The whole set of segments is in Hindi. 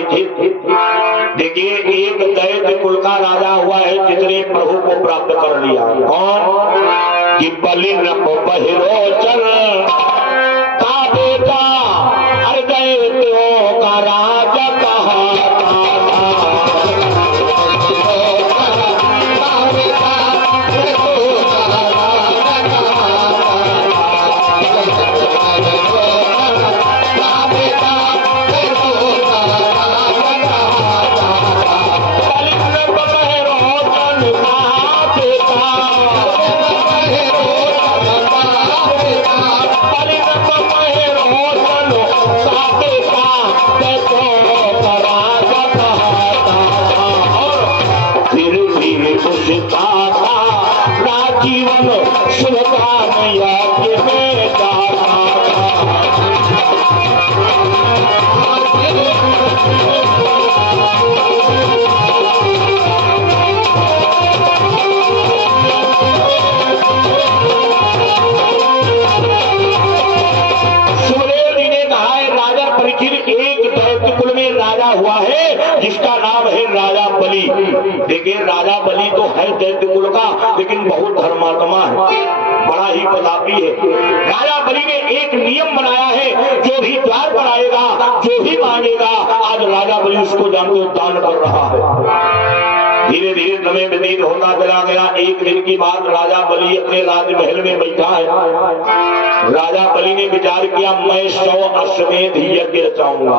परीक्षित, देखिए एक दैत्य कुल का राजा हुआ है जिसने प्रभु को प्राप्त कर लिया। कौन? कि बलि बहिरोचन का बेटा, अरे दैत्यों का राजा कहाता था। जीवन सुलगान यज्ञ में जाता सुखदेव जी ने कहा है राजा परीक्षित एक दैत्य कुल में राजा हुआ है जिसका नाम है राजा बलि। देखिए राजा बलि तो है दैत्य कुल का, लेकिन बहुत धर्मात्मा है, बड़ा ही प्रतापी है। राजा बलि ने एक नियम बनाया है, जो भी द्वार पर आएगा, जो भी मांगेगा, आज राजा बलि उसको जानते हो दान कर रहा है। धीरे धीरे समय व्यतीत होता चला गया। एक दिन की बात, राजा बलि अपने राजमहल में बैठा है। राजा बलि ने विचार किया मैं 100 अश्वमेध यज्ञ रचाऊंगा।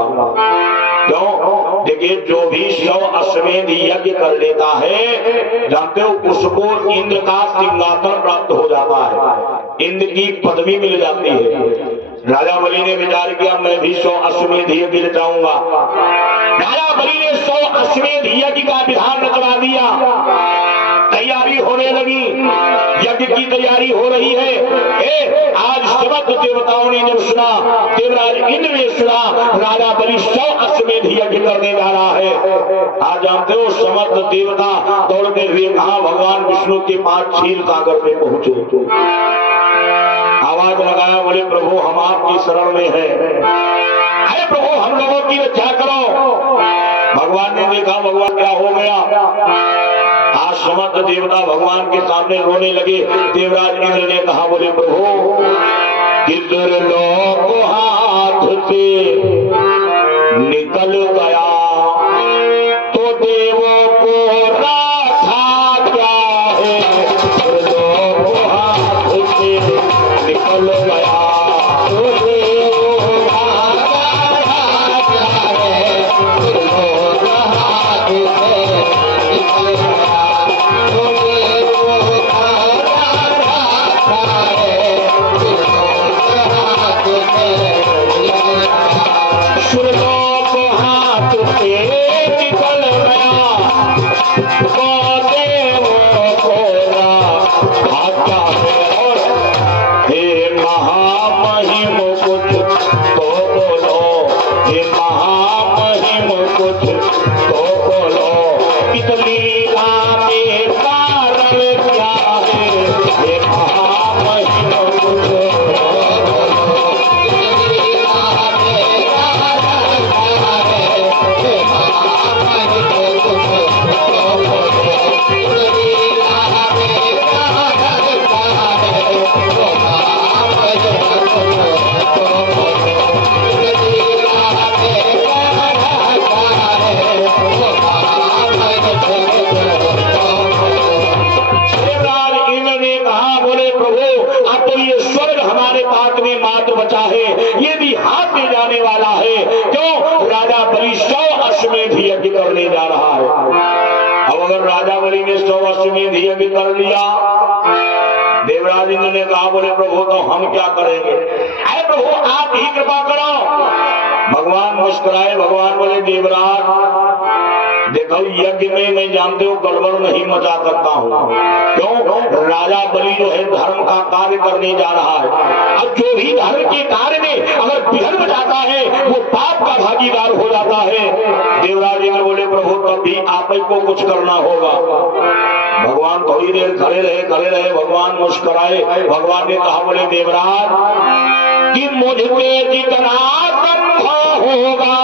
क्यों? देखिए जो भी 100 अश्वमेध यज्ञ कर लेता है, जानते हो उसको इंद्र का सिंहासन प्राप्त हो जाता है, इंद्र की पदवी मिल जाती है। राजा बलि ने विचार किया मैं भी 100 अश्वमेध यज्ञ रचाऊंगा। राजा बलि ने 100 अश्वमेध यज्ञ का विधान रचवा दिया। तैयारी होने लगी, यज्ञ की तैयारी हो रही है। आज समस्त देवताओं ने जब सुना, देवराज इंद्र ने सुना राजा बलि 100 अश्वमेध यज्ञ करने जा रहा है, आज जानते हो समस्त देवता दौड़ते हुए कहा भगवान विष्णु के पास क्षीर सागर में पहुंचे। आवाज लगाया, बोले प्रभु हम आपकी शरण में है, अरे प्रभु हम लोगों की रक्षा करो। भगवान ने देखा भगवान क्या हो गया। आज समस्त देवता भगवान के सामने रोने लगे। देवराज इंद्र ने कहा, बोले प्रभु किधर लोग हाथ से निकल गया तो देवों को रखा क्या है। लोग हाथ से निकल गया तो देवों को रखा क्या है। लोग हाथ से निकल गया कर लिया। देवराज इंद्र ने कहा, बोले प्रभु तो हम क्या करेंगे। अरे प्रभु आप ही कृपा करो। भगवान मुस्कुराए। भगवान बोले देवराज देखो यज्ञ में मैं जानते हो गड़बड़ नहीं मचा सकता हूँ। क्यों? राजा बलि जो है धर्म का कार्य करने जा रहा है। अब जो भी धर्म के कार्य में अगर विघ्न जाता है वो पाप का भागीदार हो जाता है। देवराज इंद्र बोले प्रभु तब भी आप ही को कुछ करना होगा। भगवान थोड़ी देर खड़े रहे। भगवान मुस्कुराए। भगवान ने कहा, बोले देवराज कि मुझ पे जितना संभव होगा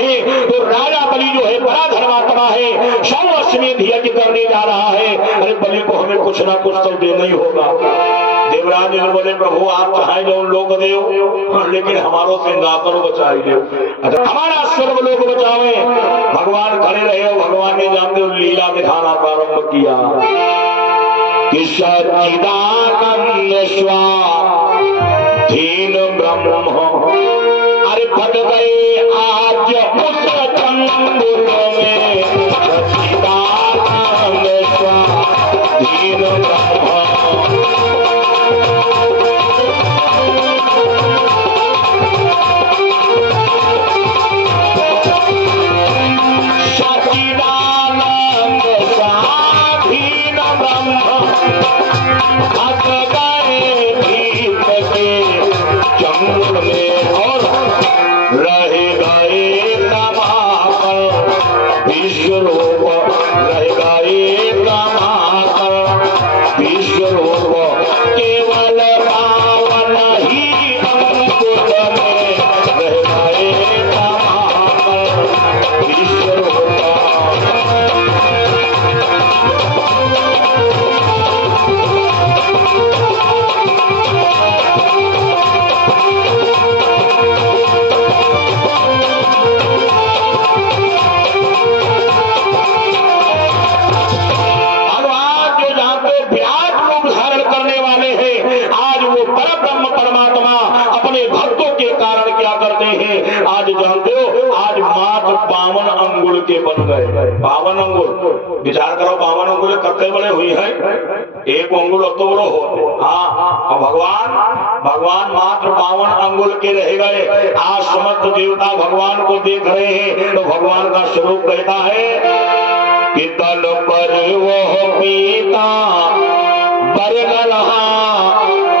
हैं तो राजा बलि जो है बड़ा धर्मात्मा है, 100 अश्वमेध यज्ञ करने जा रहा है। अरे बलि को हमें कुछ ना कुछ तो देना ही होगा। देवराज ने बोले प्रभु आप चाहे जो लोग देव, लेकिन हमारो सिंहासन बचाई दो। अच्छा हमारा स्वर्ग लोग बचावे। भगवान खड़े रहे और भगवान ने जानते लीला दिखाना प्रारंभ किया कि सच्चिदानंद स्वाधीन ब्रह्म, अरे फट गए आज उस चंद्र में, सच्चिदानंद स्वाधीन ब्रह्म। बावन अंगुल विचार करो, 52 अंगुल कत्ते बड़े हुई है, एक अंगुल तो बड़ो हो। हाँ और भगवान मात्र 52 अंगुल के रह गए। आज समस्त देवता भगवान को देख रहे हैं तो भगवान का स्वरूप कहता है कि तन पर वो पीता बरगलहा,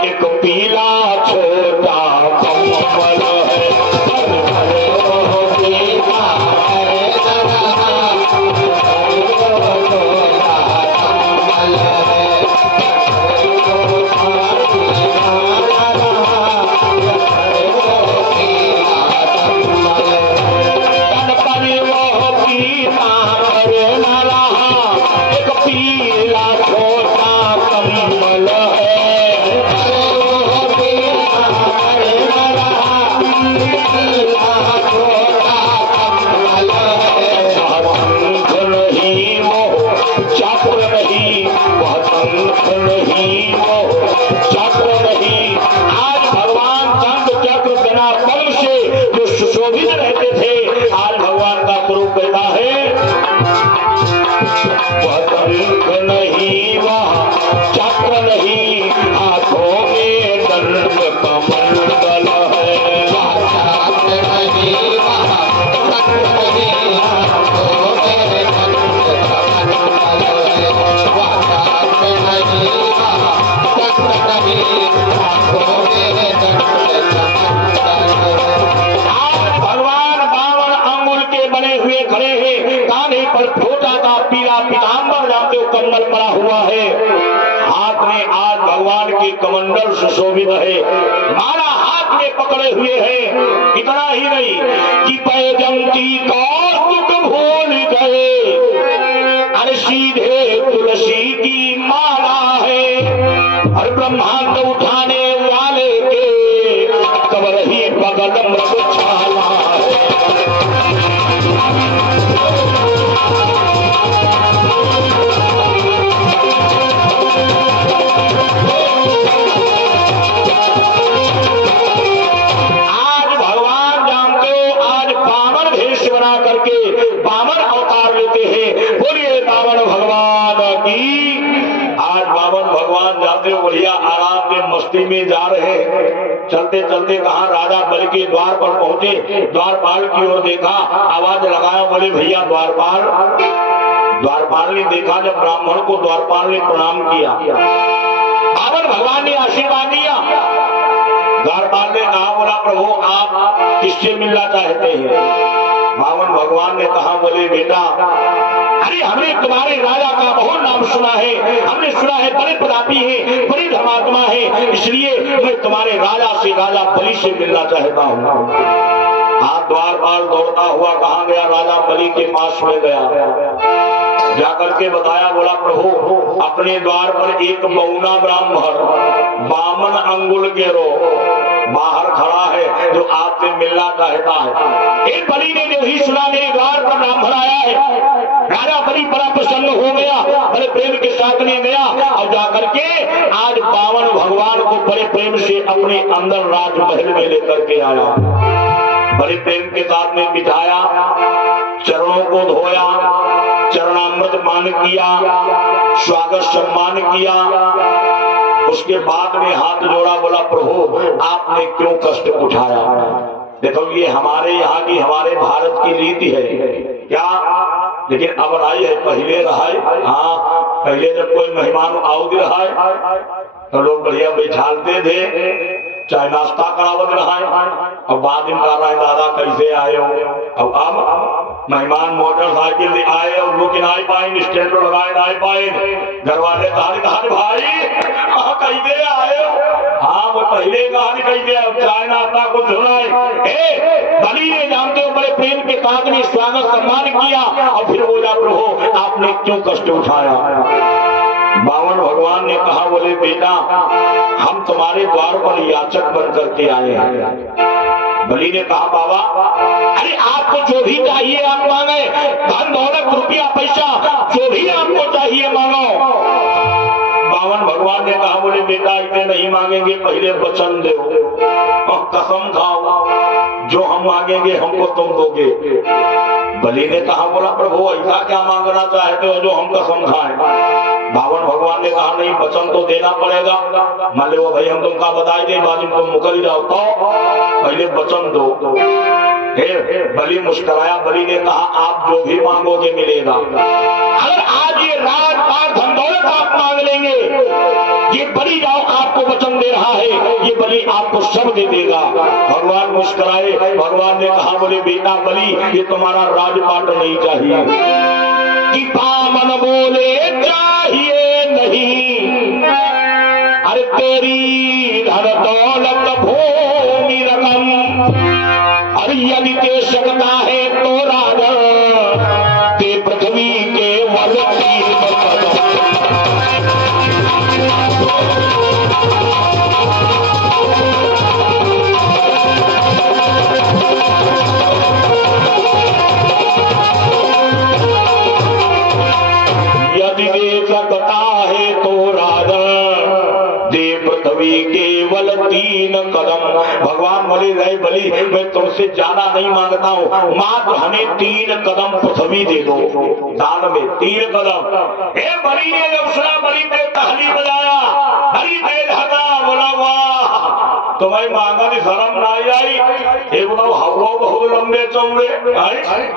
एक पीला छोटा कमल है। कमंडल सुशोभित है, मारा हाथ में पकड़े हुए हैं। इतना ही नहीं कि पैजंती कौतुक भूल गए, अरे सीधे तुलसी की माला है। और ब्रह्मांड उठाने वाले के कबर ही बगल मृगशाला है। बढ़िया आराम में मस्ती में जा रहे, चलते चलते कहा राजा बलि के द्वार पर पहुंचे। द्वारपाल की ओर देखा, आवाज लगाया, बोले भैया द्वारपाल। द्वारपाल ने देखा, जब ब्राह्मण को द्वारपाल ने प्रणाम किया, बावन भगवान ने आशीर्वाद दिया। द्वारपाल ने कहा, बोला प्रभु आप किससे मिलना चाहते हैं? बावन भगवान ने कहा, बोले बेटा अरे हमने तुम्हारे राजा का बहुत नाम सुना है, हमने सुना है बड़े प्रतापी है, बड़ी धर्मात्मा है, इसलिए मैं तुम्हारे राजा से, राजा बलि से मिलना चाहता हूँ। हाथ द्वार पार दौड़ता हुआ कहाँ गया? राजा बलि के पास में गया, जाकर के बताया, बोला प्रभु अपने द्वार पर एक बौना ब्राह्मण 52 अंगुल के रो बाहर खड़ा है जो आपसे मिलना चाहता है। एक बलि ने जो ही सुना मेरे द्वार पर ब्राह्मण आया है, राजा बलि बड़ा प्रसन्न हो गया, बड़े प्रेम के साथ में गया और जाकर के आज 52 भगवान को बड़े प्रेम से अपने अंदर राजमहल में लेकर के आया, बड़े प्रेम के साथ में बिठाया, चरणों को धोया, चरणामृत पान किया, स्वागत सम्मान किया, उसके बाद में हाथ जोड़ा, बोला प्रभु आपने क्यों कष्ट उठाया? देखो ये हमारे यहाँ की, हमारे भारत की रीति है क्या, लेकिन अब रही है, पहले रहा है। हाँ, पहले जब कोई मेहमान आओगे रहा है तो लोग बढ़िया बैठालते थे, चाहे नाश्ता करावत रहा है, और बाद में कह रहा है दादा कैसे आए हो। अब मेहमान मोटरसाइकिल से आए और रुक नहीं पाए, स्टैंड पर लगाए नहीं पाए, घर वाले कहा भाई कैसे आए हो? हाँ वो पहले कहानी कैसे चाय नाश्ता को सुनाए। बलि ने जानते हो बड़े प्रेम के साथ में स्वागत सम्मान किया और फिर बोला प्रभु आपने क्यों कष्ट उठाया? 52 भगवान ने कहा, बोले बेटा हम तुम्हारे द्वार पर याचक बन करके आए हैं। बलि ने कहा बाबा अरे आपको जो भी चाहिए आप मांगे, धन दौलत रुपया पैसा जो भी आपको चाहिए मांगो। 52 भगवान ने कहा, बोले बेटा इतने नहीं मांगेंगे, पहले वचन दो, कसम खाओ, जो हम मांगेंगे हमको तुम दोगे। बलि ने कहा, बोला प्रभु ऐसा क्या मांगना चाहते हो जो हम कसम खाएं? 52 भगवान ने कहा नहीं वचन तो देना पड़ेगा। मान लो भाई हम तुमका बताई दे, बाद में तुम मुकर जाओ, तो पहले वचन दो। बलि मुस्कुराया, बलि ने कहा आप जो भी मांगोगे मिलेगा। अगर आज ये राजपाट धन दौलत आप मांग लेंगे, ये बलि जाओ आपको वचन दे रहा है, ये बलि आपको सब दे देगा। भगवान मुस्कुराए, भगवान ने कहा, बोले बेटा बलि ये तुम्हारा राजपाट नहीं चाहिए। कि बामन बोले चाहिए नहीं, अरे तेरी धन दौलत भूमि रकम, अरे यदि दे सकता है तो राजा ते पृथ्वी के वलती। यदि दे सकता है तो राजा दे पृथ्वी केवल 3 कदम। भगवान बोले रहे बलि मैं तुमसे ज्यादा नहीं मांगता हूँ, मात्र हमें 3 कदम पृथ्वी दे दो, दान में 3 कदम। बलि ने जब सुना, बलि ने ताली बजाया, बलि तेज हगा, बोला वाह तुम्हें मांगा नहीं शर्म नहीं आई। ये बताओ हवा बहुत लंबे चौड़े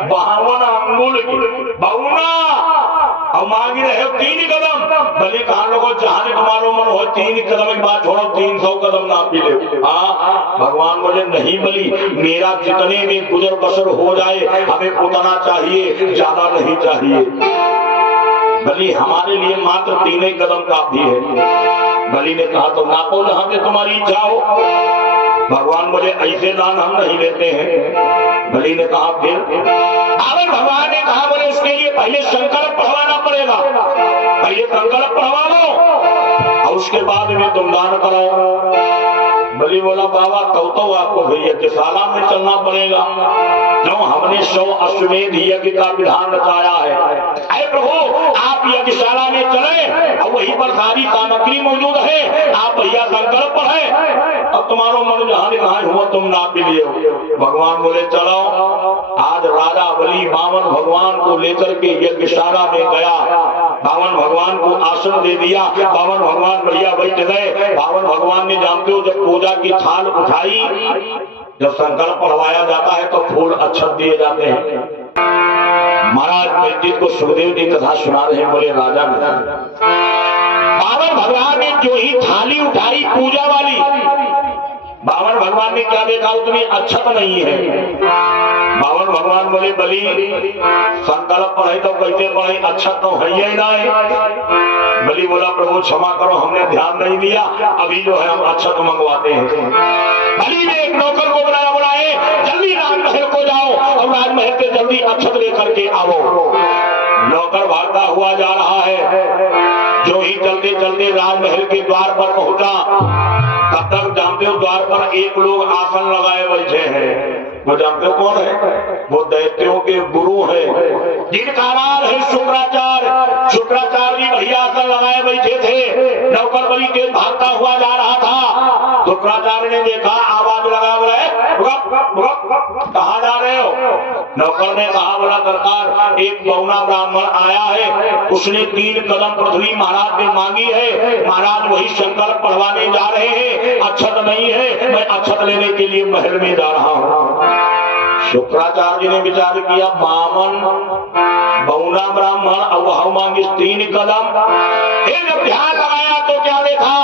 52 अंगुल की बहुना और मांगी रहे 3 कदम। बलि कहा लोगों जहां तुम्हारो मन हो 3 कदम की बात छोड़ो, 300 कदम ना पी ले। भगवान बोले नहीं बलि मेरा जितने में गुजर बसर हो जाए हमें उतना चाहिए, ज्यादा नहीं चाहिए। बलि हमारे लिए मात्र 3 कदम काफी है। बलि ने कहा तो नापो जहां से तुम्हारी इच्छा हो। भगवान बोले ऐसे दान हम नहीं लेते हैं। बलि ने कहा फिर? अगर भगवान ने कहा बोले उसके लिए पहले संकल्प पढ़वाना पड़ेगा, पहले संकल्प पढ़वा लो और उसके बाद में तुम दान कराओ। बलि बोला बाबा तो आपको यज्ञशाला में चलना पड़ेगा, जो हमने 100 अश्वमेध यज्ञ का विधान रचाया है। अरे प्रभु आप यज्ञशाला में चले और वहीं पर सारी सामग्री मौजूद है, आप भैया संकल्प पढ़े और तुम्हारा मन जहाँ हुआ तुम ना पी लियो। भगवान बोले चलो। आज राजा बलि 52 भगवान को लेकर के यज्ञशाला में गया, 52 भगवान को आसन दे दिया, 52 भगवान बढ़िया बैठ गए। 52 भगवान ने जानते हो जब पूजा की थाल उठाई, जब संकल्प पढ़वाया जाता है तो फूल अक्षत दिए जाते हैं। महाराज पंडित को सुखदेव जी कथा सुना रहे, बोले राजा 52 भगवान ने जो ही थाली उठाई पूजा वाली, बावन भगवान ने क्या देखा, उसमें अक्षत नहीं है। बावन भगवान बोले बलि संकल्प पढ़े तो कैसे पढ़े, अक्षत तो है ही नहीं। बलि बोला प्रभु क्षमा करो, हमने ध्यान नहीं दिया, अभी जो है हम अक्षत मंगवाते हैं। बलि ने एक नौकर को बुलाया, बुलाए जल्दी राजमहल को जाओ और राजमहल से जल्दी अक्षत लेकर के आओ। नौकर भागता हुआ जा रहा है। जो ही चलते चलते राजमहल के द्वार पर पहुंचा, तब तक जानते हो द्वार पर एक लोग आसन लगाए बैठे हैं। वो जानते हो कौन है? वो दैत्यों के गुरु है, जिनका नाम है शुक्राचार्य। शुक्राचार्य जी भैया आसन लगाए बैठे थे। नौकर बलि तेज भागता हुआ जा रहा था। शुक्राचार्य ने देखा, आवाज लगा, बोला कहाँ जा रहे हो? नौकर ने कहा, बोला सरकार एक बौना ब्राह्मण आया है, उसने 3 कदम पृथ्वी महाराज ने मांगी है, महाराज वही संकल्प पढ़वाने जा रहे हैं, अक्षत नहीं है, मैं अक्षत लेने के लिए महल में जा रहा हूँ। शुक्राचार्य जी ने विचार किया, बामन बौना ब्राह्मण अब वह मांगी 3 कदम। जब ध्यान लगाया तो क्या देखा,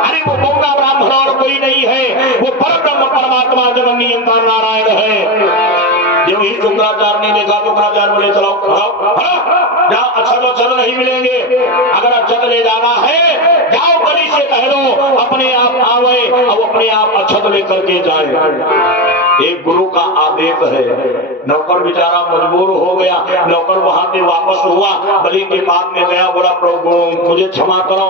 अरे वो बौना ब्राह्मण और कोई नहीं है, वो परब्रह्म परमात्मा जगन नियंता नारायण है। जब ही शुक्राचार्य ने देखा, शुक्राचार्य बोले चलो जाओ, अक्षत नहीं मिलेंगे, अगर अक्षत ले जाना है जाओ बलि से कह दो अपने आप आवे और अपने आप अक्षत लेकर के जाए। एक गुरु का आदेश है। नौकर बेचारा मजबूर हो गया। नौकर वहां से वापस हुआ, बलि के पास में गया, बोला प्रभु मुझे क्षमा करो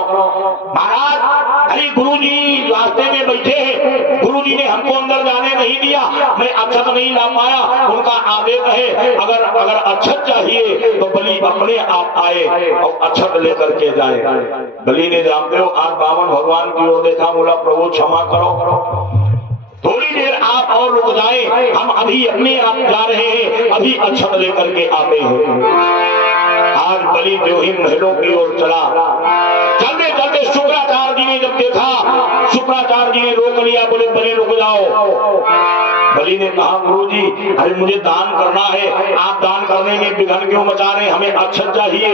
महाराज, अरे गुरु जी रास्ते में बैठे हैं, गुरु जी ने हमको अंदर जाने नहीं दिया, मैं अक्षत नहीं ला पाया, उनका आदेश है अगर अक्षत चाहिए तो बलि अपने आप आए और अक्षत लेकर के जाए। बलि ने जानते हो आज बावन भगवान की ओर देखा, बोला प्रभु क्षमा करो, थोड़ी देर आप और रुक जाएं, हम अभी अपने आप जा रहे हैं, अभी अक्षत लेकर के आते हैं। आज बलि जो ही महलों की ओर चला, चलते चलते शुक्राचार्य जी ने जब देखा, शुक्राचार्य जी ने रोक लिया, बोले बलि रुक जाओ। बलि ने कहा गुरु जी अरे मुझे दान करना है, आप दान करने में विघ्न क्यों मचा रहे हैं, हमें अक्षत चाहिए।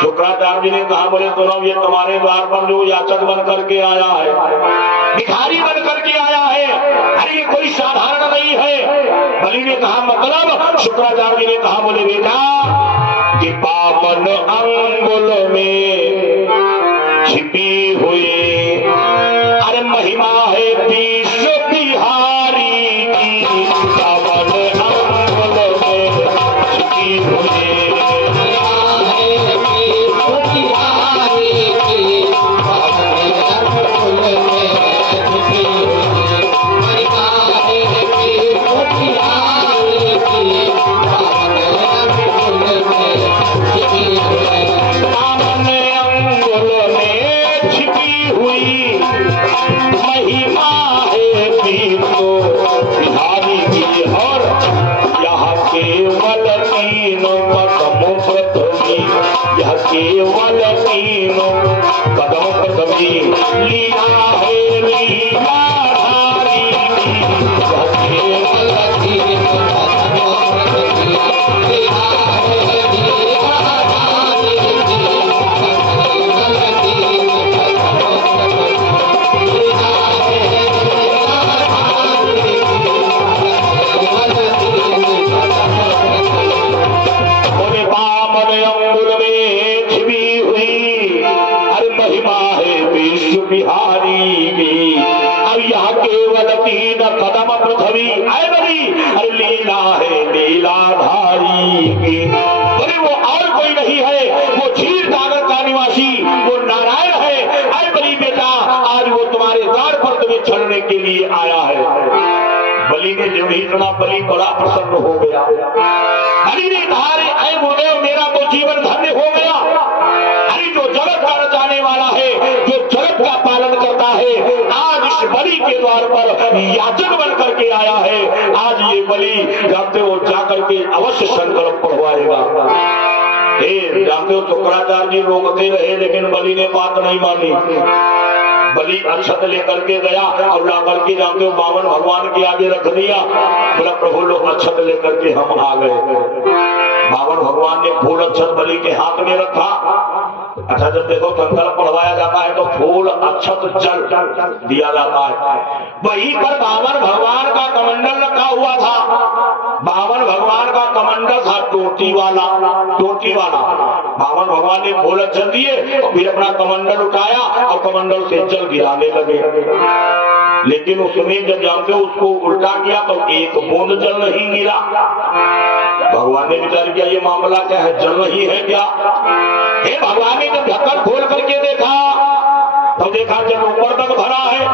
शुक्राचार्य जी ने कहा, बोले सुनो ये तुम्हारे द्वार पर जो याचक बन करके आया है, भिखारी बन करके आया है, अरे ये कोई साधारण नहीं है। बलि ने कहा मतलब? शुक्राचार्य जी ने कहा, बोले बेटा कि बामन अंगुल में छिपी हुई अरे महिमा है विश्व बिहारी की, बामन अंगुल में छिपी हुई केवल 3 कदम पृथ्वी लीला है लीला धारी की, केवल 3 कदम पृथ्वी लीला है लीला धारी की, केवल 3 कदम पृथ्वी लीला है लीला धारी की, केवल 3 कदम पृथ्वी। बोले बामन अंगुल में महिमा है विश्व बिहारी की, अब यहाँ केवल 3 कदम पृथ्वी आए बलि, अरे लीला है लीलाधारी की। बोले वो और कोई नहीं है, वो क्षीर सागर का निवासी वो नारायण है। आए बलि बेटा आज वो तुम्हारे द्वार पर तुम्हें छड़ने के लिए आया है। बलि ने जब ही सुना, बलि बड़ा प्रसन्न हो गया। बलि ने कहा, अरे गुरुदेव मेरा तो जीवन धन्य हो गया, जो जगत का रचाने वाला है, जो जगत का पालन करता है, आज इस बलि के द्वार पर याचक बन करके आया है। आज ये बलि जानते हो जाकर के अवश्य संकल्प पढ़वाएगा। जानते हो शुक्राचार्य जी रोकते रहे, लेकिन बलि ने बात नहीं मानी। बलि अक्षत लेकर के गया और ला करके जानते हो बावन भगवान के आगे रख दिया। बोला प्रभु लोग अक्षत लेकर के हम आ गए। बावन भगवान ने फूल अक्षत बलि के हाथ में रखा। अच्छा जब देखो संकल्प पढ़वाया जाता है तो फूल अक्षत जल दिया जाता है। वहीं पर बावन भगवान का कमंडल रखा हुआ था। बावन भगवान का कमंडल था टोटी वाला, टोटी वाला। बावन भगवान ने फूल जल दिए और फिर अपना कमंडल उठाया और कमंडल से जल गिराने लगे। लेकिन उसने जब जानते उसको उल्टा किया तो एक बूंद जल नहीं गिरा। भगवान ने विचार किया ये मामला क्या है, जल नहीं है क्या? हे भगवान ने जब ढक्कन खोल करके देखा तो देखा जल ऊपर तक भरा है।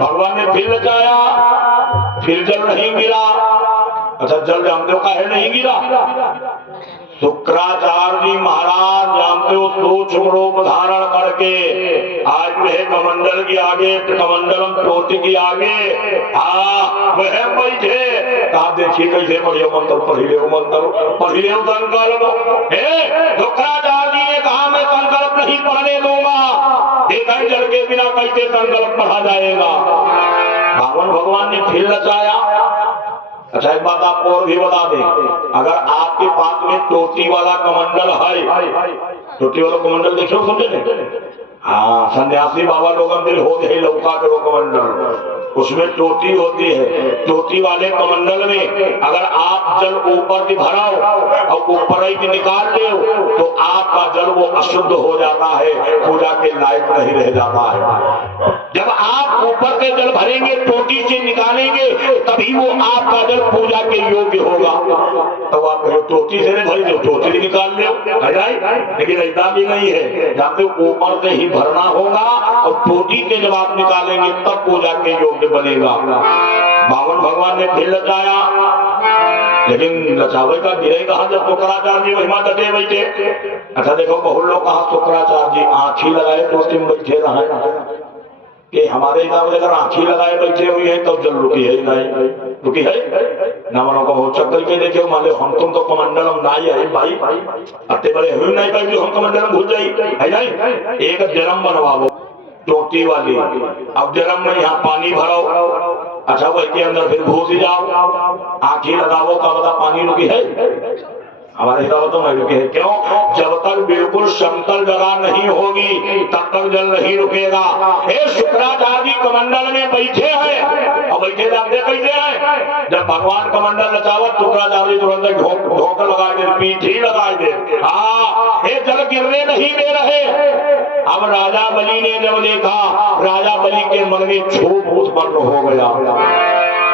भगवान ने फिर लगाया, फिर जल नहीं गिरा। अच्छा जल जानते हो काहे नहीं गिरा? शुक्राचार्य जी महाराज जानते हो सूक्ष्म रूप धारण करके आज वह कमंडल के आगे, कमंडलम टोटी के आगे वह बैठे। कहा देखिए कैसे पढ़ियो मंत्र, पढ़िए मंत्र, पढ़िए संकल्प। शुक्राचार्य जी ने कहा मैं संकल्प नहीं पढ़ने दूंगा। देखा जल के बिना कैसे संकल्प पढ़ा जाएगा। बावन भगवान ने फिर रचाया। अच्छा एक बात आपको और भी बता दें, अगर आपके पास में टोटी वाला कमंडल है, टोटी वाला कमंडल देखो समझे? हाँ सन्यासी बाबा लोग अंदर हो गए लौका करो कमंडल, उसमें टोटी होती है। टोटी वाले कमंडल में अगर आप जल ऊपर से भराओ और ऊपर ही निकाल दो तो आपका जल वो अशुद्ध हो जाता है, पूजा के लायक नहीं रह जाता है। जब आप ऊपर से जल भरेंगे, टोटी से निकालेंगे, तभी वो आपका जल पूजा के योग्य होगा। तो आप टोटी से भर दो, टोटी से निकाल लो, लेकिन ऐसा भी नहीं है। जब ऊपर से ही भरना होगा और टोटी से जब आप निकालेंगे तब पूजा के योग्य बनेगा। बावन भगवान ने फिर रचाया, लेकिन रचावे का गिरे कहा जब शुक्राचार्य जी महिमा डटे बैठे। अच्छा देखो बहुत लोग कहा शुक्राचार्य जी आंखी लगाए टोटी में बैठे रहे कि हमारे हिसाब से अगर आंखी लगाए बैठे हुए हैं तब जल रुकी है नहीं, रुकी है ना। मनो को हो चक्कर के देखे मान लो हम तुम तो कमंडलम ना है भाई, अत्ते बड़े हुए नहीं पाए जो हम कमंडलम भूल जाए है नहीं। एक जन्म बनवाओ टोटी वाली, अब जन्म में यहाँ पानी भरो। अच्छा वही के अंदर फिर घुस जाओ, आंखी लगाओ का बता पानी रुकी है? हमारे हिसाब तो नहीं रुके है। क्यों? जब तक बिल्कुल समतल जगह नहीं होगी तब तक जल नहीं रुकेगा। शुक्राचार्य जी कमंडल में बैठे हैं और बैठे जानते कैसे हैं? जब भगवान कमंडल रचावत शुक्राचार्य तुरंत ढोक लगा दे, पीठी लगा दे। हाँ ये जल गिरने नहीं दे रहे। अब राजा बलि ने जब देखा, राजा बलि के मन में क्षोभ उत्पन्न हो गया।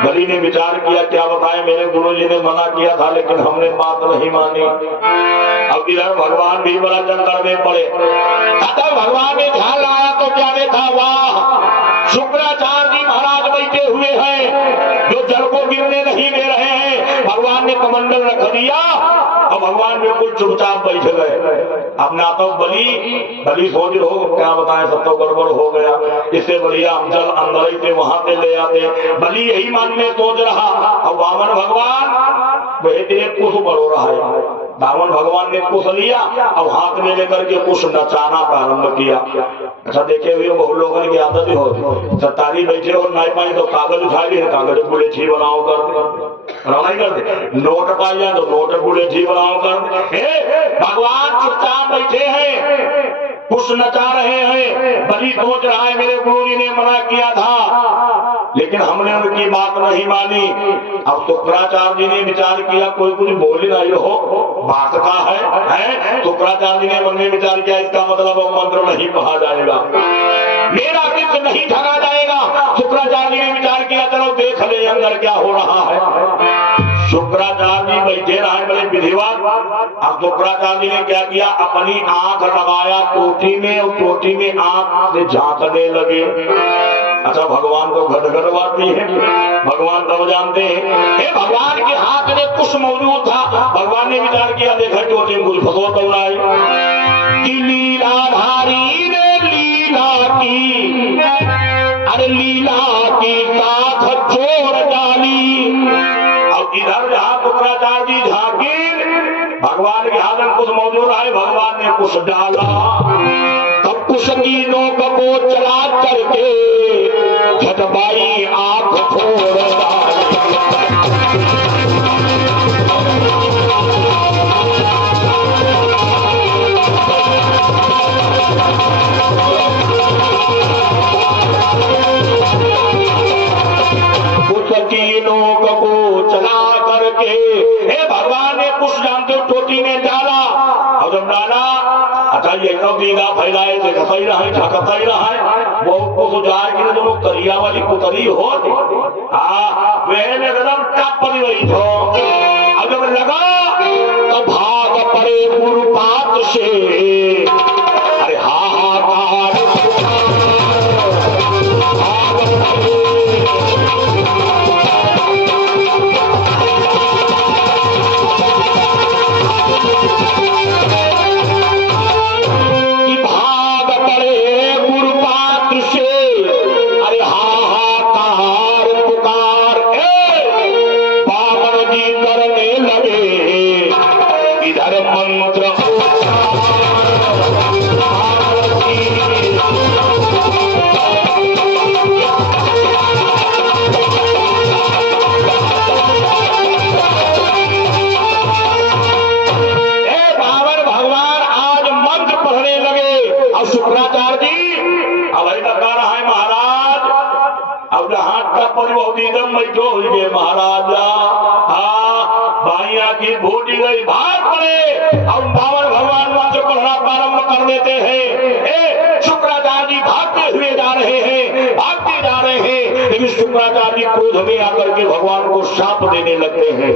बलि ने विचार किया क्या बताए, मेरे गुरु जी ने मना किया था लेकिन हमने बात नहीं मानी। अब इधर भगवान भी बड़ा जंगल में पड़े। तब भगवान ने ध्यान लाया तो क्या देखा, वाह शुक्राचार्य जी महाराज बैठे हुए हैं जो जल को गिरने नहीं दे रहे हैं। भगवान ने कमंडल रख दिया और भगवान बिल्कुल चुपचाप बैठ गए। अब ना तो बलि सोच रहे हो क्या बताएं, सब तो गड़बड़ हो गया, इससे बढ़िया हम जल अंदर ही थे वहां से ले आते। बलि यही मन में सोच रहा। अब वामन भगवान वही कुश बढ़ो रहा है। वामन भगवान ने कुश लिया और हाथ में लेकर के कुश नचाना प्रारंभ किया। अच्छा देखे हुए बहुत लोगों की आदत ही होती, सत्तारी बैठे हो नहीं पाए तो कागज उठा लिए, कागज गुलेठी बनाओ करते, नोट पाई जाए तो नोट गुलेठी बनाओ करते। भगवान चुपचाप बैठे हैं, कुछ नचा रहे हैं। बलि सोच रहा है मेरे गुरु जी ने मना किया था लेकिन हमने उनकी बात नहीं मानी। अब शुक्राचार्य जी ने विचार किया कोई कुछ बोल नहीं हो, बात का है? शुक्राचार्य जी ने मन में विचार किया इसका मतलब मंत्र नहीं पढ़ा जाएगा, मेरा चित्त नहीं ठगा जाएगा। शुक्राचार्य जी ने विचार किया चलो देख ले अंदर क्या हो रहा है। शुक्राचार्य जी बैठे रहे बड़े विधिवत। अब शुक्राचार्य जी ने क्या किया, अपनी आंख लगाया टोटी में और टोटी में आंख से झांकने लगे। अच्छा भगवान तो घटघटवाती है, भगवान तब जानते हैं। भगवान के हाथ में कुछ मौजूद था। भगवान ने विचार किया देखा टोटी में कुछ फसो तो कि लीलाधारी ने लीला की, अरे लीला की साथ जोड़ डाली। अब इधर जहां शुक्राचार्य जी झांकी, भगवान के हाथ में कुछ मौजूद है, भगवान ने कुछ डाला। तब कुछ की नोक को चला करके झटबाई आंख फोड़ डाली। अच्छा ये तो दीदा फैलाए देखता ही रहा झकता ही रहा वो को जाए कि जो करिया वाली पुतरी हो वह में एकदम टप पड़ी वही थो अब जब लगा तो भाग पड़े गुरुपात से अरे हाहाकार महाराजा भाइया की भूटी गई भाग पड़े और बावन भगवान मंत्र पढ़ना प्रारंभ कर देते हैं। शुक्राचार्य जी भागते हुए जा रहे हैं भागते जा रहे हैं लेकिन शुक्राचार्य जी क्रोध में आकर के भगवान को श्राप देने लगते हैं।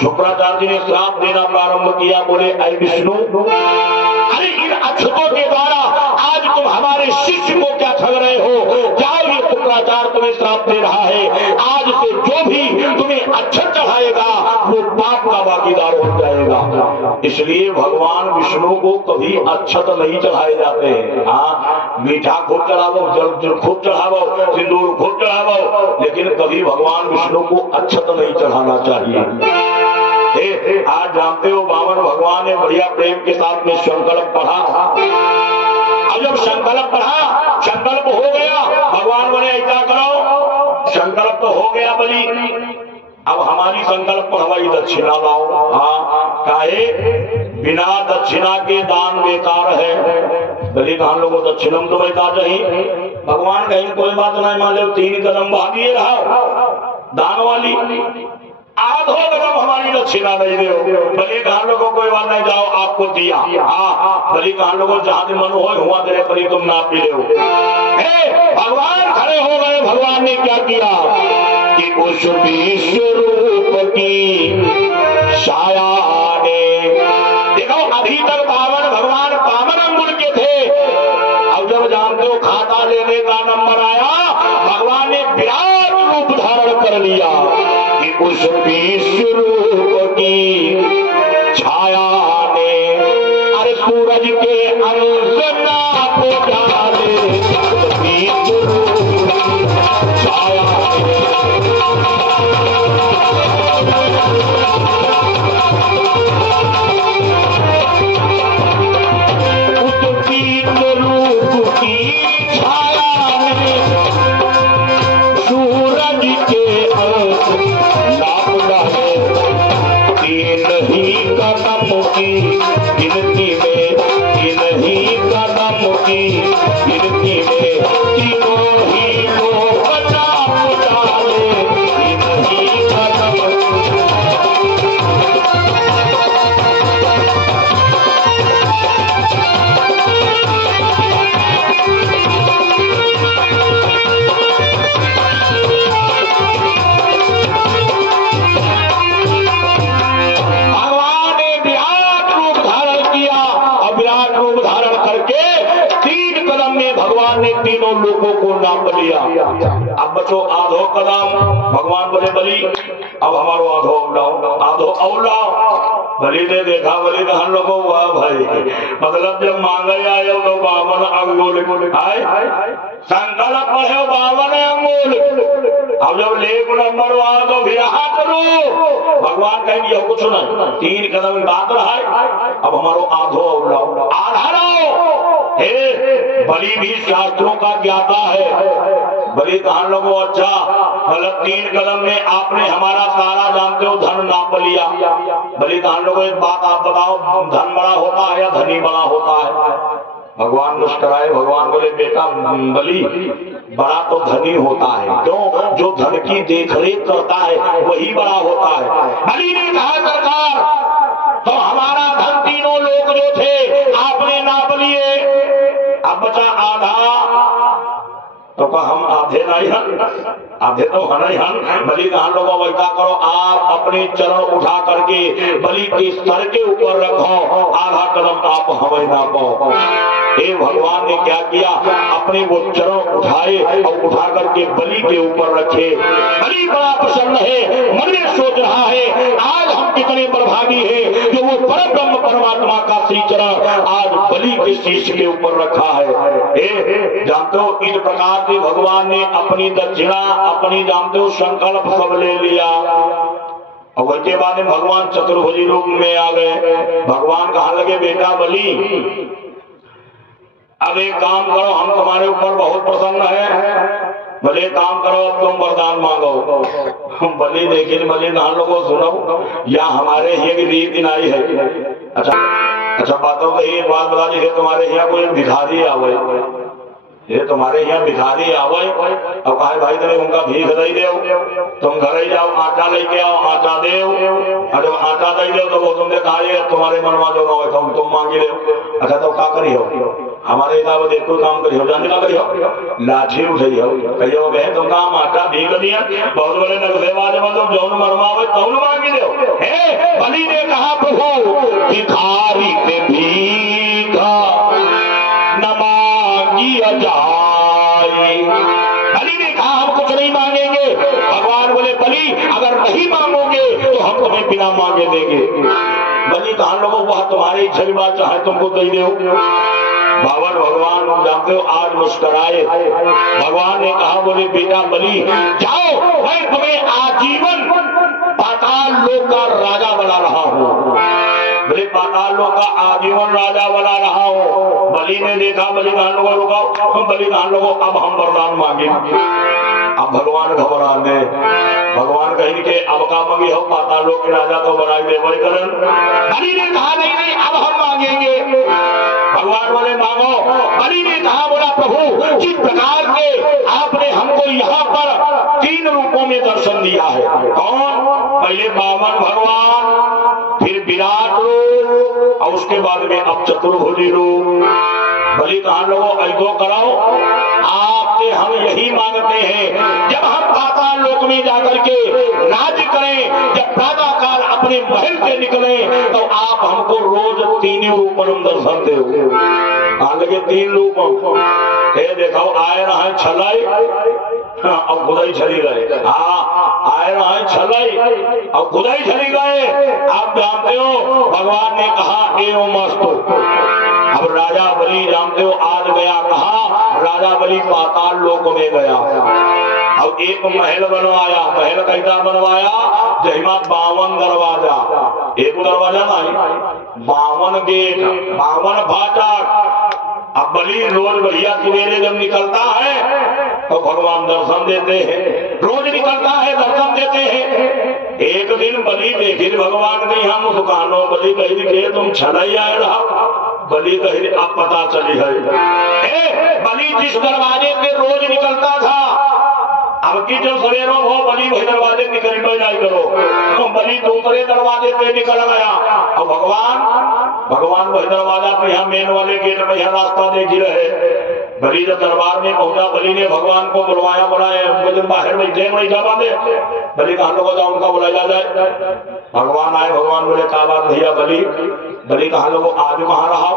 शुक्राचार्य जी ने श्राप देना प्रारंभ किया बोले ऐ विष्णु अरे इन अक्षतों के द्वारा आज तुम हमारे शिष्य को क्या ठग रहे हो जाओ ये शुक्राचार्य तुम्हें श्राप दे रहा है आज से जो भी तुम्हें अक्षत चढ़ाएगा वो पाप का भागीदार हो जाएगा। इसलिए भगवान विष्णु को कभी अक्षत नहीं चढ़ाए जाते हैं। हाँ मीठा खूब चढ़ावो जल खूब चढ़ावो सिंदूर खूब चढ़ावो लेकिन कभी भगवान विष्णु को अक्षत नहीं चढ़ाना चाहिए। आज जानते हो बावन भगवान ने बढ़िया प्रेम के साथ में संकल्प पढ़ा अब जब संकल्प पढ़ा संकल्प हो गया भगवान बोले ऐसा करो संकल्प तो हो गया बलि अब हमारी संकल्प पढ़वाई दक्षिणा लाओ। हाँ काहे बिना दक्षिणा के दान बेकार है बलि हम लोगों को दक्षिणम तो बेकार नहीं भगवान कहीं कोई बात नहीं मान लो 3 कदम भागिए रहा दान वाली आधो कदम हमारी दक्षिणा नहीं दे बलि कहा लोगों कोई बात नहीं जाओ आपको दिया हाँ बलि कहा लोगों जहां मन हो हुआ तेरे परी तुम ना पी लो। भगवान खड़े हो गए भगवान ने क्या किया कि उस विश्व रूप की छाया ने देखो अभी तक बावन भगवान बावन अंगुल के थे अब जब जानते हो खाता लेने का नंबर आया भगवान ने विराट रूप धारण कर लिया कि उस विश्व रूप की छाया ने अरे सूरज के अंश नाप डाले विश्व रूप की छाया उस विश्व रूप की छाया ने सूरज के अंश नहीं कदम की गिनती में नहीं कदम की गिनती में तीनों ही लोग नाम डाले नहीं कदम तीनों लोगों को नाप लिया। अब बचो आधो कदम भगवान बोले बलि अब हमारो आधो औलाओ आधो औलाओ बलि ने देखा बलि ने हम लोगों वाह भाई मतलब जब मांगे आए तो 52 अंगुल आए संकल्प पढ़े 52 अंगुल अब जब लेख नंबर वहां तो फिर हाथ लो भगवान कहेंगे कुछ नहीं 3 कदम बात रहा है अब हमारो आधो औलाओ आधा लाओ। बलि भी शास्त्रों का ज्ञाता है बलि कहां लोगों अच्छा मतलब 3 कदम में आपने हमारा सारा जानते हो धन नाप लिया बलि कहां लोगों एक बात आप बताओ धन बड़ा होता है या धनी बड़ा होता है। भगवान मुस्कुराए भगवान बोले बेटा बलि बड़ा तो धनी होता है क्यों जो धन की देखरेख करता है वही बड़ा होता है। बलि ने कहा सरकार तो हमारा धन तीनों लोग जो थे आप बचा आधा, तो कहा हम आधे नहीं हन, आधे तो है नहीं हन। बलि कहा लोगों वैसा करो, आप अपने चरण उठा करके बलि के सर के ऊपर रखो, आधा कदम आप हमें ना पाओ। हे भगवान ने क्या किया, अपने वो चरण उठाए और उठा करके बलि के ऊपर रखे। बलि बड़ा प्रसन्न है, मन में सोच रहा है आज हम कितने बड़भागी हैं जो वो परम ब्रह्म परमात्मा का श्री चरण आज बलि के शीश के ऊपर रखा है। जानते हो इस प्रकार से भगवान ने अपनी दक्षिणा, अपनी जानते हो संकल्प सब ले लिया। और उसके बाद में भगवान चतुर्भुजी रूप में आ गए। भगवान कहने लगे बेटा बलि अब एक काम करो, हम तुम्हारे ऊपर बहुत प्रसन्न है, भले काम करो, अब तुम वरदान मांगो। बलि देखिए बलि कहा लोगों सुनो, या हमारे यहाँ की रीति नहीं है। अच्छा बातों को एक बात बता दी, तुम्हारे यहाँ कोई भिखारी आवे, ये तुम्हारे यहाँ भिखारी आवे और कहा भाई तुम्हें उनका भीख दे दो, तुम घर ही जाओ आटा लेके आओ, आटा दे, और जब आटा दे दो तो वो तुमने कहा तुम्हारे मनवा जो हो तुम मांगी ले। अच्छा तो क्या करी हो, हमारे हिसाब से कोई काम करी हो, जानते क्या करी हो, लाठी उठाई हो, कहियो बहन तुम काम आटा भीख दिया, बहुत बड़े नक्शेबाज मतलब जौन मरवावे तौन मांगी दो। बलि ने कहा प्रभु भिखारी पे भीखा न मांगिया जाए। बलि ने कहा हम कुछ नहीं मांगेंगे। भगवान बोले बलि अगर नहीं मांगोगे तो हम तुम्हें बिना मांगे देंगे। बलि कहा लोगों वह तुम्हारी इच्छा की बात चाहे तुमको दे दो। बाबर भगवान जानते हो आज मुस्कुराए। भगवान ने कहा बोले बेटा बलि जाओ, मैं तुम्हें आजीवन पाताल लोक का राजा बना रहा हूँ। बोले पाताल लोक का आजीवन राजा बना रहा हूँ। बलि ने देखा, बलि कहा लोगों रुकाओ, बलि कहा लोगों अब हम वरदान मांगेंगे। अब भगवान घबराने, भगवान कहीं के अब का मांगे हो, पाताल लोक के राजा तो बनाई दे वही करन। बलि ने कहा नहीं नहीं अब हम मांगेंगे। भगवान बोले मांगो। बलि ने कहा बोला प्रभु जिस प्रकार से आपने हमको यहाँ पर 3 रूपों में दर्शन दिया है, कौन, पहले वामन भगवान, फिर विराट रूप और उसके बाद में अब चतुर्भुजी रूप। बलि कहा लोगों ऐसो कराओ, आपसे हम यही मांगते हैं जब हम पाताल लोक में जाकर के राज्य करें, जब प्रातः काल अपने महल से निकले तो आप हमको रोज 3 रूपों में दर्शन दो। आगे 3 रूप देखो आए रहा है छलाई, अब खुदाई चली गए। हाँ आए रहा है छलाई अब खुदाई चली गए। आप जानते हो भगवान ने कहा एवं मस्तु। अब राजा बलि जानते हो आज गया कहा, राजा बलि पाताल लोक में गया। अब एक महल बनवाया, महल कैसा बनवाया, जहिमा 52 दरवाजा, एक दरवाजा नहीं 52 गेट, 52 फाटक। अब बलि रोज बढ़िया सवेरे जब निकलता है तो भगवान दर्शन देते हैं, रोज निकलता है दर्शन देते हैं। एक दिन बलि देखे भगवान के यहाँ मुस्कानो, बलि कही दिखे तुम छड़ाई आए रहा, बलि कही अब पता चली है। बलि जिस दरवाजे से रोज निकलता था अब की जब सवेरों हो बलि वही दरवाजे निकल नहीं करो, तो बलि दूसरे दरवाजे पे निकल गया। और भगवान वही दरवाजा पे यहाँ मेन वाले गेट पे यहाँ रास्ता देख ही रहे। बलि जब दरबार में पहुंचा, बलि ने भगवान को बुलवाया, बोला बाहर बैठे नहीं जा पाते। बलि कहा लोगों जाओ उनका बुलाया जाए। भगवान आए, भगवान बोले क्या बात भैया बलि, बलि कहा लोगों आज कहाँ रहा।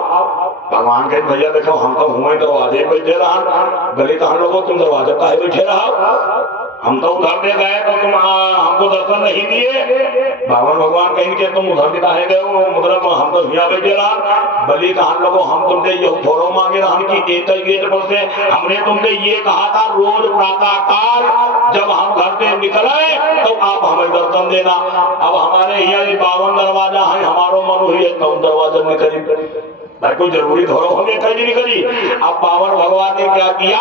भगवान कहे भैया देखो हम तो हुए दरवाजे बैठे रहा। बलि कहा लोगों तुम दरवाजे का बैठे रहा, हम तो उधर दे गए तो तुम हमको दर्शन नहीं दिए। भगवान कहेंगे कि तुम उधर दिखाए गए हो, मतलब हम तो यहाँ बैठे रहा। बलि कहा लोगों हम तुमसे ये थोड़ो मांगे रहा कि एक गेट पर से हमने तुमसे ये कहा था रोज प्रातः काल जब हम घर से निकले तो आप हमें दर्शन देना। अब हमारे यहाँ 52 दरवाजा है, हमारो मन हुई है कौन दरवाजा में करीब भाई कोई जरूरी धोरो हमें कहीं नहीं करी। अब 52 भगवान ने क्या किया,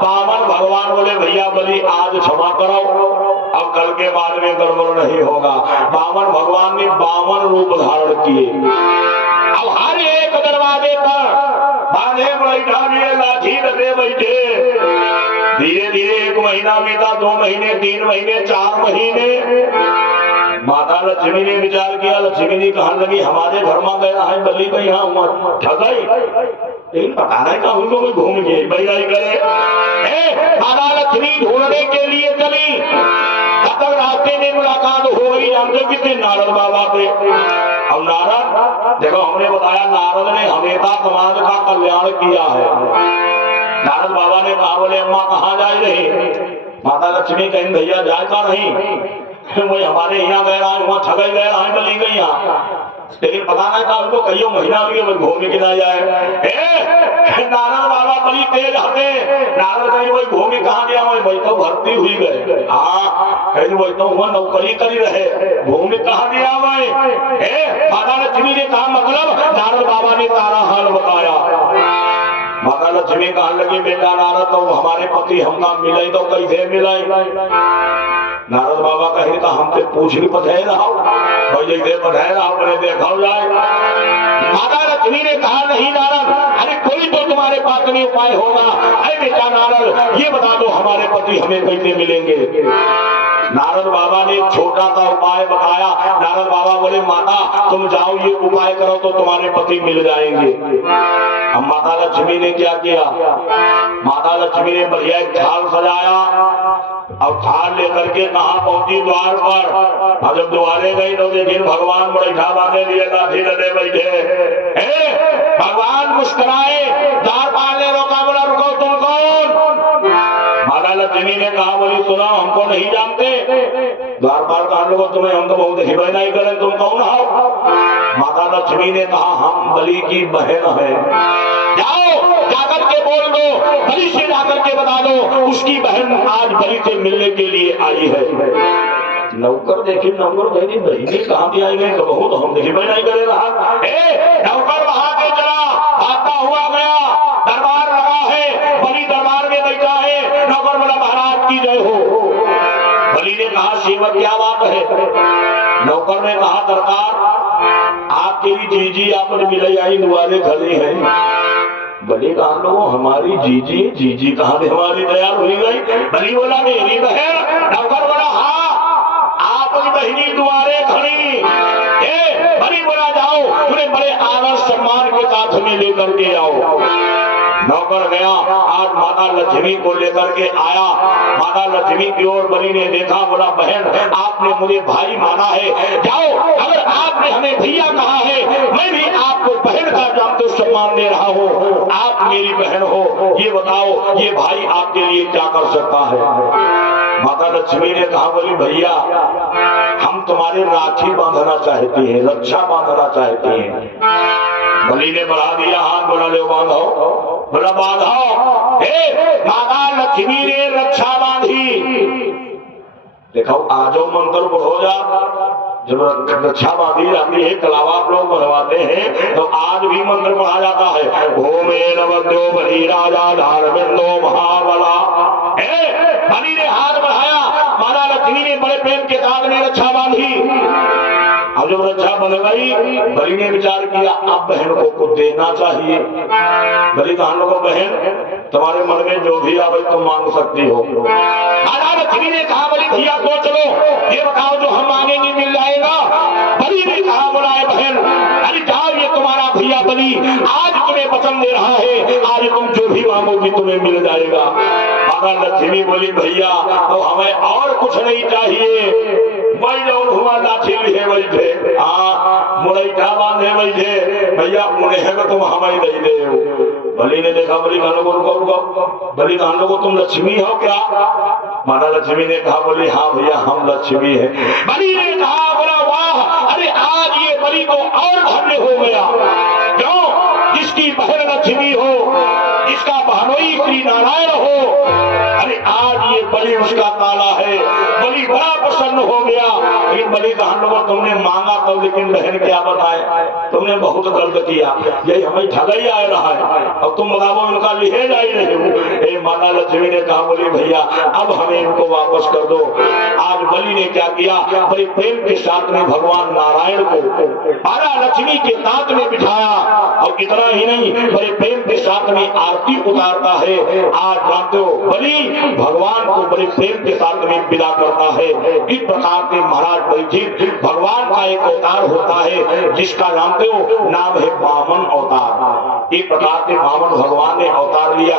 52 भगवान बोले भैया बलि आज क्षमा करो, अब कल के बाद में गड़बड़ नहीं होगा। 52 भगवान ने 52 रूप धारण किए। अब हर एक दरवाजे पर बांधे बैठा लिए लाठी रखे बैठे। धीरे धीरे 1 महीना बीता, 2 महीने, 3 महीने, 4 महीने, माता लक्ष्मी ने विचार किया, लक्ष्मी ने कहने लगी हमारे घर में गया है बलि का यहाँ ठगई, लेकिन पता नहीं कहा उनको मैं घूम गई भैया करे। माता लक्ष्मी ढूंढने के लिए चली, तब तक रास्ते में मुलाकात हो गई जानते कितने नारद बाबा थे। अब नारद देखो हमने बताया नारद ने हमेशा समाज का कल्याण किया है। नारद बाबा ने कहा बोले अम्मा कहाँ जाए रही? माता लक्ष्मी कहीं भैया जाएगा नहीं, वही हमारे यहाँ गए रहा है, वहाँ ठगई गए रहा है बलि गई यहाँ, लेकिन पता नहीं था उनको कई महीना भी घूमने के ना जाए। नारद बाबा बड़ी तेज हते, नारद कहीं वही घूमने कहाँ गया, वही तो भर्ती हुई गए। हाँ कहीं वही तो वह नौकरी करी रहे, घूमने कहाँ गया वही। माता लक्ष्मी ने कहा मतलब नारद बाबा ने तारा हाल बताया। माता लक्ष्मी कहने लगी बेटा नारद तो हमारे पति हमका मिले तो कैसे मिले? नारद बाबा कहे तो हमसे पूछ नहीं पढ़े रहा जैसे पढ़े रहा बड़े देखा जाए। माता लक्ष्मी ने कहा नहीं नारद, अरे कोई तो तुम्हारे पास में उपाय होगा। अरे बेटा नारद ये बता दो हमारे पति हमें कैसे मिलेंगे? नारद बाबा ने एक छोटा सा उपाय बताया। नारद बाबा बोले माता तुम जाओ ये उपाय करो तो तुम्हारे पति मिल जाएंगे। अब माता लक्ष्मी ने क्या किया? माता लक्ष्मी ने बढ़िया एक थाल सजाया, अब थाल लेकर के कहाँ पहुंची? द्वार पर। अब जब द्वारे गई तो देखिए भगवान बैठा बांधे लिए लाठी लदे बैठे। भगवान मुस्कुराए, द्वार पाल ने रोका, बोला रुको तुम कौन? माता लक्ष्मी ने कहा बोली सुनो हमको नहीं जानते। द्वारपाल कहा लोगों तुम्हें हम तो बहुत हिबे नहीं करें, तुम कौन हो? माता लक्ष्मी ने कहा हम बलि की बहन है। जाओ जाकर के बोल दो, बलि से जाकर के बता दो उसकी बहन आज बलि से मिलने के लिए आई है। नौकर देखी नौकर बहनी बहनी कहाँ भी आई गई तो बहुत हम देखी नहीं करे रहा। नौकर वहां के चला भागता हुआ गया, दरबार लगा है, बलि दरबार में बैठा है। नौकर बोला महाराज की जय हो। बलि ने कहा सेवक क्या बात है? नौकर ने कहा सरकार आपके जीजी आपने मिले आई दुआरे खड़ी है। बलि कहा लोगों हमारी जीजी जीजी कहाँ से हमारी तैयार हुई गई? बलि बोला मेरी बहन। नौकर बोला हाँ आपकी बहनी दुआरे खड़ी। बलि बोला जाओ उन्हें बड़े आदर सम्मान के साथ में लेकर के आओ। नौकर गया, आज माता लक्ष्मी को लेकर के आया। माता लक्ष्मी की ओर बलि ने देखा, बोला बहन आपने मुझे भाई माना है, जाओ अगर आपने हमें भैया कहा है मैं भी आपको बहन का नाम तो सम्मान दे रहा हूँ। आप मेरी बहन हो, ये बताओ ये भाई आपके लिए क्या कर सकता है? माता लक्ष्मी ने कहा बोली भैया हम तुम्हारे राखी बांधना चाहते हैं, रक्षा बांधना चाहते हैं। बलि ने बढ़ा दिया हाथ, बोला ले बांधो, बोला बांधो। माता लक्ष्मी ने रक्षा बांधी। देखो आजो मंत्र हो जा, जब रक्षा बांधी जाती है कलावा आप लोग बनवाते हैं तो आज भी मंत्र पढ़ा जाता है। ओमेन वद्यो बलि राजा धार्मिंदो महाबला। बलि ने हाथ बढ़ाया, माता लक्ष्मी ने बड़े प्रेम के साथ में रक्षा बांधी। अब जब रक्षा बन गई बलि ने विचार किया अब बहन को कुछ देना चाहिए। बलि कहा लोगों बहन तुम्हारे मन में जो भी आवे तुम मांग सकती हो। माता लक्ष्मी ने कहा बलि भैया सोच लो, ये बताओ जो हम मांगेंगे मिल जाएगा? बलि ने कहा बोला बहन अरे जाओ ये तुम्हारा भैया बलि आज तुम्हें वचन दे रहा है, आज तुम जो भी मांगोगी तुम्हें मिल जाएगा। माता लक्ष्मी बोली भैया तो हमें और कुछ नहीं चाहिए, वही लोग हुआ लाठी लिए बैठे मुरैठा बांधे बैठे, भैया मुड़े को तुम हमें नहीं दे। बलि ने देखा, बलि खानों को रुको रुको, बलि खानों को तुम लक्ष्मी हो क्या? माता लक्ष्मी ने कहा बोली हाँ भैया हम लक्ष्मी है। बलि ने कहा बोला वाह, अरे आज ये बलि को और धन्य हो गया। क्यों? जिसकी बहन लक्ष्मी हो, जिसका बहनोई श्री नारायण हो, अरे आज ये बलि उसका ताला है। बलि बड़ा प्रसन्न हो गया। लेकिन बलि कहा तुमने मांगा तो, लेकिन बहन क्या बताए, तुमने बहुत गलत किया, यही हमें ठगई आ रहा है, अब तुम बताओ उनका लिहे जा ही नहीं। माता लक्ष्मी ने कहा बोली भैया अब हमें इनको वापस कर दो। आज बलि ने क्या किया, बड़े प्रेम के साथ में भगवान नारायण को माता लक्ष्मी के साथ में बिठाया और इतना ही नहीं बड़े प्रेम के साथ में आरती उतारता है। आज जानते हो बलि भगवान को बड़े प्रेम के साथ में विदा करता है। इस प्रकार के महाराज परीक्षित भगवान का एक अवतार होता है जिसका जानते हो नाम है वामन अवतार। एक प्रकार के वामन भगवान ने अवतार लिया।